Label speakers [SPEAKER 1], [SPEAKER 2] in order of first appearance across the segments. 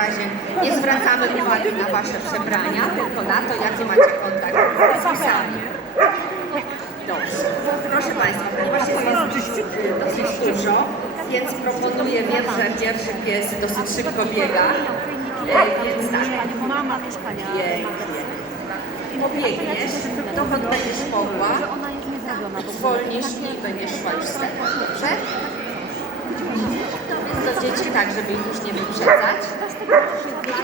[SPEAKER 1] razie nie zwracamy uwagi na Wasze przebrania, tylko na to, jaki macie kontakt z psami. Dobrze. Proszę Państwa, ponieważ jest dosyć dużo, więc proponuję, wiem, że pierwszy pies dosyć szybko biega, y, więc tak,
[SPEAKER 2] Mama mieszkania.
[SPEAKER 1] Pobiegniesz, dokąd będziesz mogła, zwolnisz i będziesz szła już z tego, dobrze? Do dzieci tak, żeby ich już nie wyprzedzać.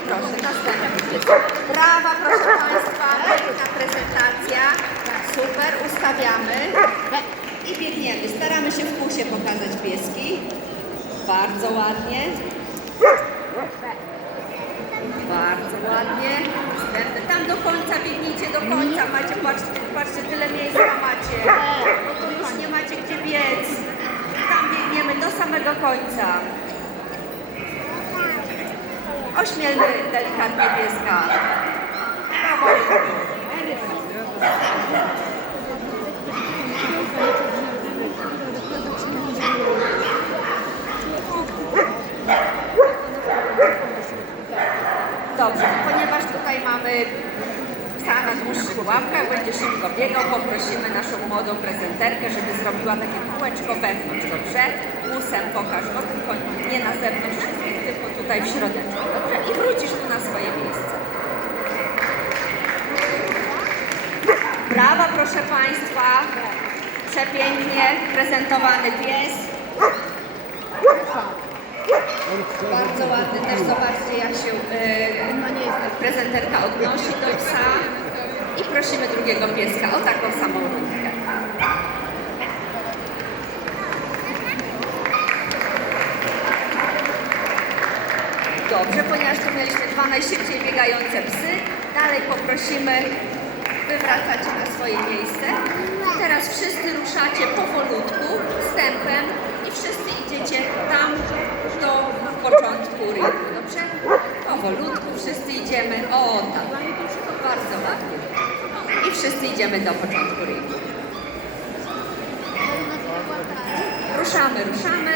[SPEAKER 1] Proszę, następny pies. Brawa, proszę Państwa, piękna prezentacja. Super, ustawiamy i biegniemy. Staramy się w kusie pokazać pieski. Bardzo ładnie. Bardzo ładnie. Tam do końca biegnijcie, do końca. Macie, patrzcie, patrzcie tyle miejsca macie. Bo tu już nie macie gdzie biec. Tam biegniemy do samego końca. Ośmielmy delikatnie pieska. Dobrze, ponieważ tutaj mamy psa na dłuższych łapkach, będzie szybko biegał, poprosimy naszą młodą prezenterkę, żeby zrobiła takie kółeczko wewnątrz, dobrze? Łusem pokaż go, tylko nie na zewnątrz tylko tutaj w środeczku? I wrócisz tu na swoje miejsce. Brawa, proszę Państwa. Przepięknie prezentowany pies. Bardzo ładny też zobaczcie jak się e, prezenterka odnosi do psa i prosimy drugiego pieska o taką samą rundkę. Dobrze, ponieważ tu mieliśmy dwa najszybciej biegające psy, dalej poprosimy, wywracacie na swoje miejsce. I teraz wszyscy ruszacie powolutku, stępem i wszyscy idziecie tam do początku ringu, dobrze? Powolutku wszyscy idziemy, o tak, bardzo ładnie. I wszyscy idziemy do początku ringu. Ruszamy, ruszamy.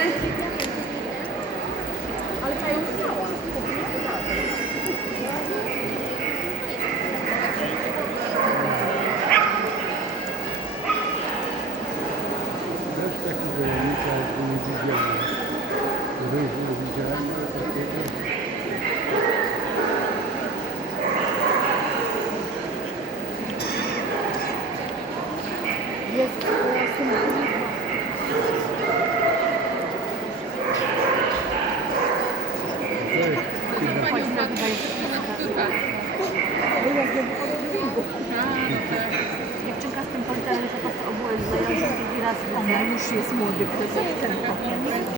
[SPEAKER 2] Dziewczynka z tym panterem, że to oboje zająć drugi raz, ona już jest młody, to jest ten